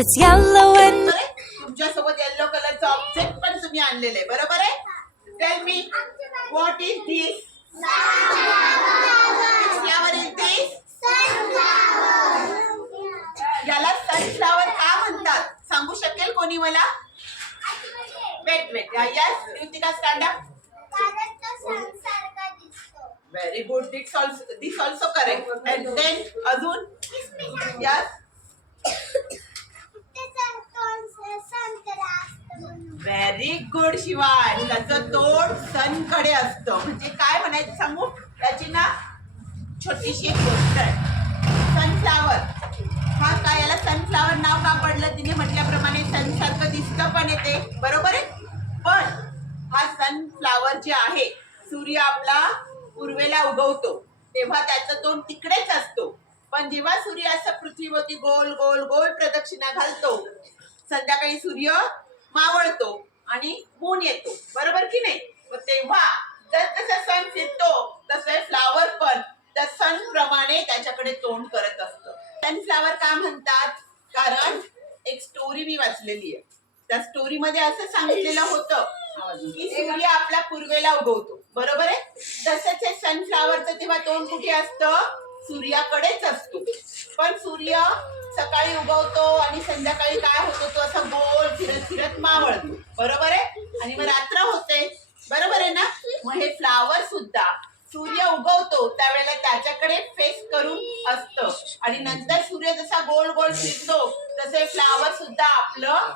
it's yellow and तुमच्यासोबत yellow कलरचं object पण तुम्ही आणलेलं आहे, बरोबर आहे? Tell me what is this? Flower is this? याला सनफ्लावर का म्हणतात सांगू शकेल कोणी मला? Wait yes Kritika stand up. Very good, this also correct. And then अजून यस व्हेरी गुड शिवाय. त्याचं तोंड सनकडे असतं. म्हणजे काय म्हणायचं सांगू? त्याची ना छोटीशी एक गोष्ट आहे. सनफ्लावर हा काय, याला सनफ्लावर नाव का पडलं? तिने म्हटल्याप्रमाणे सन सारखं दिसतं पण येते, बरोबर आहे. पण हा सनफ्लावर जे आहे, सूर्य आपला पूर्वेला उगवतो तेव्हा त्याचं तोंड तिकडेच असतो. पण जेव्हा सूर्य असं पृथ्वीभोवती गोल गोल गोल प्रदक्षिणा घालतो, संध्याकाळी सूर्य मावळतो आणि मून येतो, बरोबर की नाही? मग तेव्हा जसं सन फिरतो तसं फ्लावर पण त्या सन प्रमाणे त्याच्याकडे तोंड करत असतं. सनफ्लावर का म्हणतात? कारण एक स्टोरी मी वाचलेली आहे. त्या स्टोरी मध्ये असं सांगितलेलं होतं की सूर्य आपल्या पूर्वेला उगवतो, बरोबर आहे. तसंच हे सनफ्लावरचं तेव्हा तोंड कुठे असतं? सूर्याकडेच असतो. पण सूर्य सकाळी उगवतो आणि संध्याकाळी काय होतो, तो असं गोल फिरत फिरत मावळतो, बरोबर आहे. आणि मग रात्र होते, बरोबर आहे ना. मग हे फ्लावर सुद्धा सूर्य उगवतो त्यावेळेला त्याच्याकडे फेस करून असतं आणि नंतर सूर्य जसा गोल गोल फिरतो तसे फ्लावर सुद्धा आपलं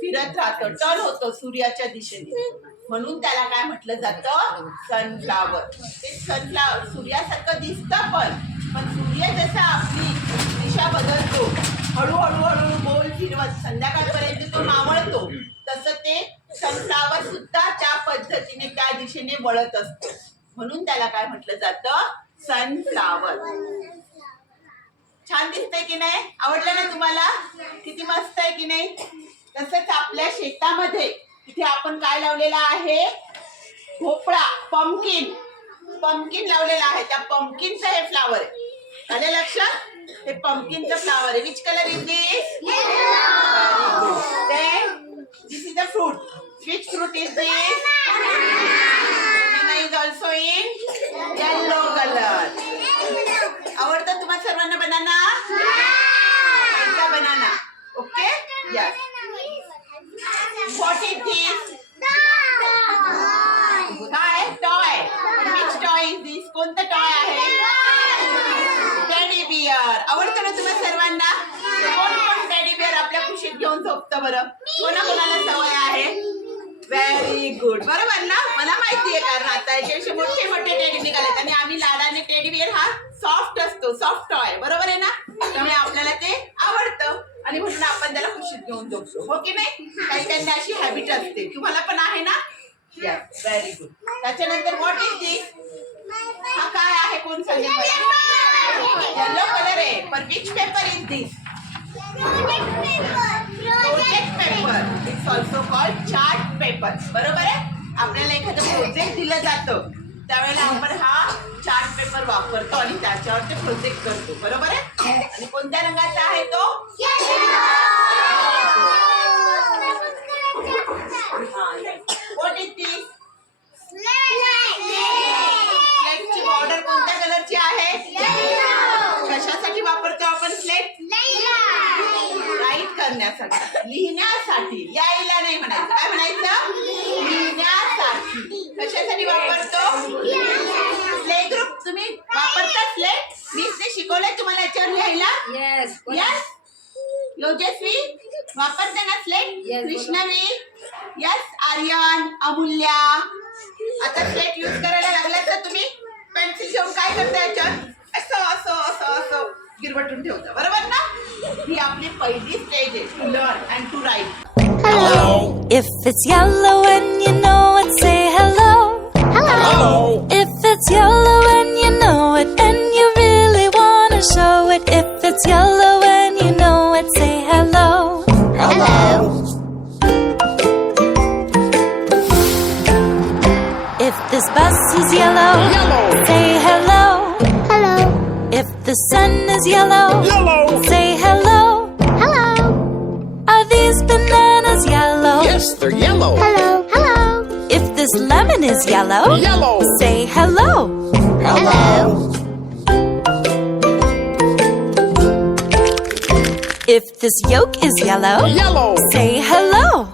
फिरत राहतं, टर्न होतं सूर्याच्या दिशेने. म्हणून त्याला काय म्हटलं जातं? सनफ्लावर. ते सनफ्लावर सूर्यासारखं दिसतं पण सूर्य जसा आपली दिशा बदलतो, हळूहळू हळू गोल फिरवत संध्याकाळपर्यंत तो मावळतो, तसं ते सनफ्लावर सुद्धा त्या पद्धतीने त्या दिशेने वळत असतो. म्हणून त्याला काय म्हटलं जातं? सनफ्लावर. छान दिसतंय की नाही? आवडलं ना तुम्हाला? किती मस्त आहे की नाही? तसंच आपल्या शेतामध्ये इथे आपण काय लावलेला आहे? भोपळा, पंपकिन लावलेला आहे. त्या पंपकिनचं हे फ्लावर आहे. आले लक्षात? हे पंपकिनचं फ्लावर आहे. Which colour is this? Then this is a fruit. Which fruit is this? Banana is also in yellow color. आवडतं तुम्हाला सर्वांना बनाना? खायचा banana. Okay? Yes. What is this? काय? Toy. Which toy is this? कोणतं toy आहे? Teddy bear. आवडतं ना तुम्हाला सर्वांना? कोण टेडी बियर आपल्या खुशीत घेऊन झोपतं बरं? कोणाकोणाला सवय आहे? व्हेरी गुड, बरोबर ना. मला माहितीये कारण आता याच्याविषयी मोठे मोठे टेडी निघालेत आणि आम्ही लाडाने टेडी बियर हा सॉफ्ट असतो, सॉफ्ट टॉय, बरोबर आहे ना. त्यामुळे आपल्याला ते आवडतं आणि म्हणून आपण त्याला खुशीत घेऊन झोपतो, हो की नाही? काही त्यांना अशी हॅबिट असते. तुम्हाला पण आहे ना? Yes, very good. त्याच्यानंतर व्हॉट इज दिस? हा काय आहे? कोण सांगेल मला? येलो कलर आहे. पण which paper is this? Project paper. It's also called chart paper, बरोबर आहे. आपल्याला एखादं प्रोजेक्ट दिलं जातं त्यावेळेला आपण हा चार्ट पेपर वापरतो आणि त्याच्यावर ते प्रोजेक्ट करतो, बरोबर आहे. आणि कोणत्या रंगाचा आहे तो? What is this? स्लेटची बॉर्डर कोणत्या कलरची आहे? कशासाठी वापरतो आपण स्लेट? राईट करण्यासाठी, लिहिण्यासाठी. यायला नाही म्हणायचं. काय म्हणायचं? लिहिण्यासाठी. कशासाठी वापरतो? Play group. तुम्ही वापरता स्लेट? मिसने शिकवलंय तुम्हाला याच्यावर लिहायला? Yes. यस. योजस्वी वापरते ना स्लेट? कृष्णवी? यस. आर्यन, अमूल्या. आता स्लेट यूज करायला लागलात तर तुम्ही पेन्सिल घेऊन काय करता याच्यावर? असं असं असं असं गिरवटून ठेवता, बरोबर ना. ही आपली पहिली स्टेज आहे, to learn and to write. hello. If it's yellow and you know it, say hello. Hello. If it's yellow and you know it and you really wanna show it. If it's yellow and you know it, say hello. Hello. If this bus is yellow, say hello. Hello. If the sun is yellow, say hello. Hello. Yes, they're yellow. Hello, hello. If this lemon is yellow, Yellow. say hello. Hello. If this yolk is yellow, Yellow. say hello.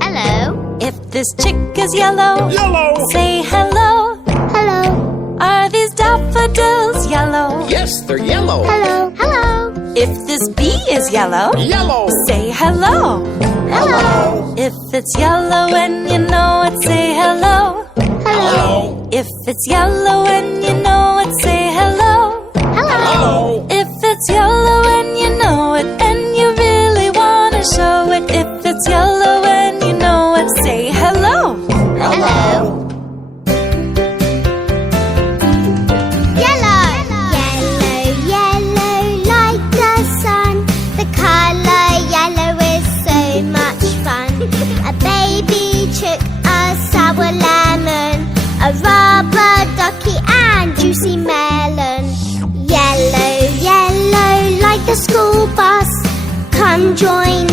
Hello. If this chick is yellow, Yellow. say hello. Hello. Are these daffodils yellow? Yes, they're yellow. Hello, hello. If this bee is yellow, Yellow. say hello. Hello. If it's yellow and you know it, say hello. Hello. If it's yellow and you know it, say hello. Hello. If it's yellow and you know it and you really want to show it, if it's yellow and you know it, say hello. Hello. Yellow, yellow, yellow like the sun. The color yellow is so much fun. A baby chick, a sour lemon, a rubber ducky and juicy melon. Yellow, yellow like the school bus. Come join